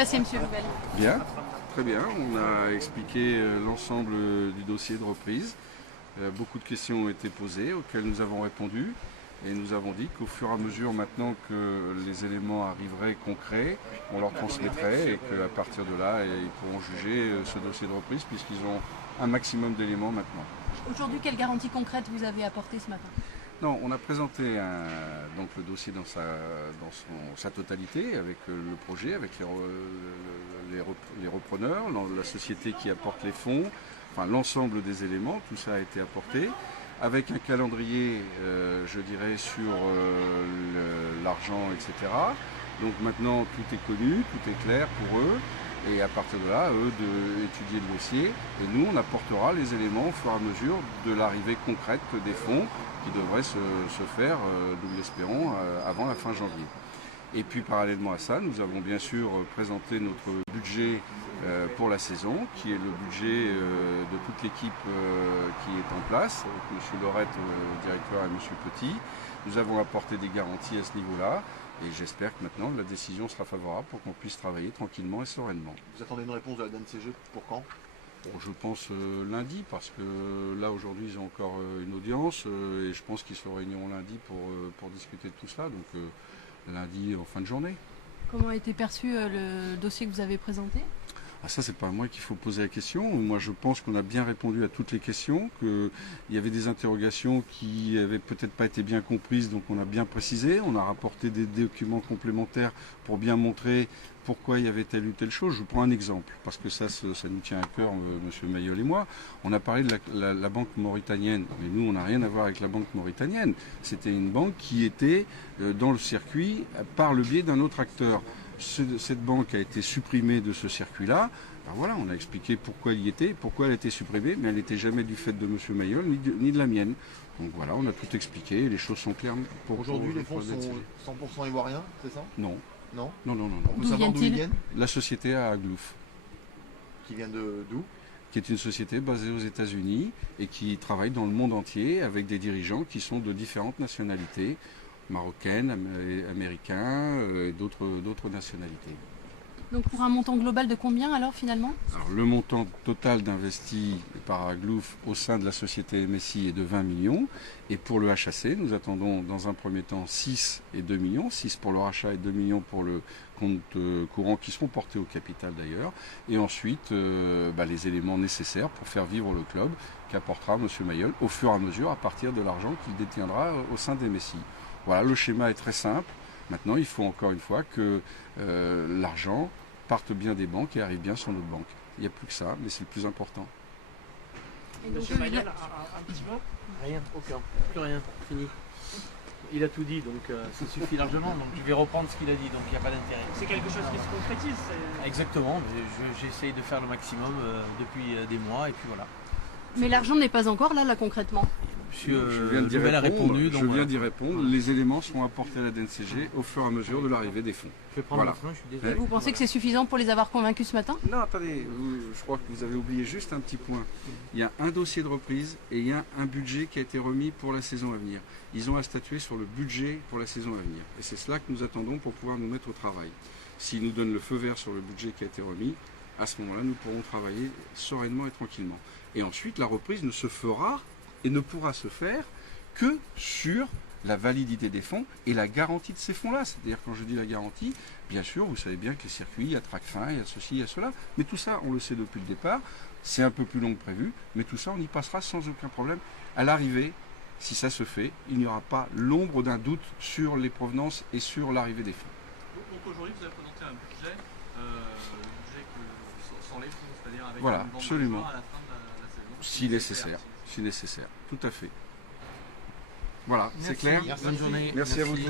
passé, monsieur Louvel? Bien, très bien. On a expliqué l'ensemble du dossier de reprise. Beaucoup de questions ont été posées auxquelles nous avons répondu. Et nous avons dit qu'au fur et à mesure maintenant que les éléments arriveraient concrets, on leur transmettrait et qu'à partir de là, ils pourront juger ce dossier de reprise puisqu'ils ont un maximum d'éléments maintenant. Aujourd'hui, quelle garantie concrète vous avez apportée ce matin? Non, on a présenté donc le dossier dans sa totalité, avec le projet, avec les repreneurs, la société qui apporte les fonds, enfin l'ensemble des éléments, tout ça a été apporté, avec un calendrier, je dirais, sur l'argent, etc. Donc maintenant, tout est connu, tout est clair pour eux. Et à partir de là, eux d'étudier le dossier. Et nous, on apportera les éléments au fur et à mesure de l'arrivée concrète des fonds qui devraient se faire, nous l'espérons, avant la fin janvier. Et puis parallèlement à ça, nous avons bien sûr présenté notre budget pour la saison, qui est le budget de toute l'équipe qui est en place, avec M. Lorette, directeur, et M. Petit. Nous avons apporté des garanties à ce niveau-là. Et j'espère que maintenant la décision sera favorable pour qu'on puisse travailler tranquillement et sereinement. Vous attendez une réponse de la DNCG pour quand? Bon, je pense lundi, parce que là aujourd'hui ils ont encore une audience et je pense qu'ils se réuniront lundi pour discuter de tout cela, donc lundi en fin de journée. Comment a été perçu le dossier que vous avez présenté? Ah, ça, c'est pas à moi qu'il faut poser la question. Moi, je pense qu'on a bien répondu à toutes les questions, qu'il y avait des interrogations qui avaient peut-être pas été bien comprises, donc on a bien précisé. On a rapporté des documents complémentaires pour bien montrer pourquoi il y avait telle ou telle chose. Je vous prends un exemple, parce que ça nous tient à cœur, Monsieur Mayol et moi. On a parlé de la banque mauritanienne, mais nous, on n'a rien à voir avec la banque mauritanienne. C'était une banque qui était dans le circuit par le biais d'un autre acteur. Cette banque a été supprimée de ce circuit-là. Ben voilà, on a expliqué pourquoi elle y était, pourquoi elle a été supprimée, mais elle n'était jamais du fait de M. Mayol ni de la mienne. Donc voilà, on a tout expliqué, les choses sont claires pour aujourd'hui. Les fonds sont 100% ivoiriens, c'est ça? Non. Non? Non. On peut savoir d'où ils viennent? La société à Aglouf. Qui vient d'où? Qui est une société basée aux États-Unis et qui travaille dans le monde entier avec des dirigeants qui sont de différentes nationalités, marocaines, américains et d'autres nationalités. Donc pour un montant global de combien alors finalement? Alors, le montant total d'investi par Aglouf au sein de la société MSI est de 20 millions. Et pour le HAC, nous attendons dans un premier temps 6 et 2 millions. 6 pour le rachat et 2 millions pour le compte courant qui seront portés au capital d'ailleurs. Et ensuite, les éléments nécessaires pour faire vivre le club qu'apportera M. Mayol au fur et à mesure à partir de l'argent qu'il détiendra au sein des MSI. Voilà, le schéma est très simple. Maintenant, il faut encore une fois que l'argent parte bien des banques et arrive bien sur notre banque. Il n'y a plus que ça, mais c'est le plus important. Monsieur Mayol, un petit mot? Rien, aucun, plus rien, fini. Il a tout dit, donc ça suffit largement, donc je vais reprendre ce qu'il a dit, donc il n'y a pas d'intérêt. C'est quelque chose qui se concrétise? Exactement, j'essaye de faire le maximum depuis des mois, et puis voilà. Mais l'argent n'est pas encore là concrètement. Je viens d'y répondre. Les éléments seront apportés à la DNCG au fur et à mesure de l'arrivée des fonds. Je vais prendre je suis désolé. Vous pensez que c'est suffisant pour les avoir convaincus ce matin? Non, attendez, je crois que vous avez oublié juste un petit point. Il y a un dossier de reprise et il y a un budget qui a été remis pour la saison à venir. Ils ont à statuer sur le budget pour la saison à venir. Et c'est cela que nous attendons pour pouvoir nous mettre au travail. S'ils nous donnent le feu vert sur le budget qui a été remis, à ce moment-là, nous pourrons travailler sereinement et tranquillement. Et ensuite, la reprise ne se fera et ne pourra se faire que sur la validité des fonds et la garantie de ces fonds-là. C'est-à-dire, quand je dis la garantie, bien sûr, vous savez bien que les circuits, il y a Tracfin, il y a ceci, il y a cela, mais tout ça, on le sait depuis le départ, c'est un peu plus long que prévu, mais tout ça, on y passera sans aucun problème. À l'arrivée, si ça se fait, il n'y aura pas l'ombre d'un doute sur les provenances et sur l'arrivée des fonds. Donc aujourd'hui, vous avez présenté un budget, sans les fonds, c'est-à-dire avec voilà, une absolument. à la fin de la saison. Si nécessaire, tout à fait. Voilà, c'est clair. Bonne journée. Merci à vous.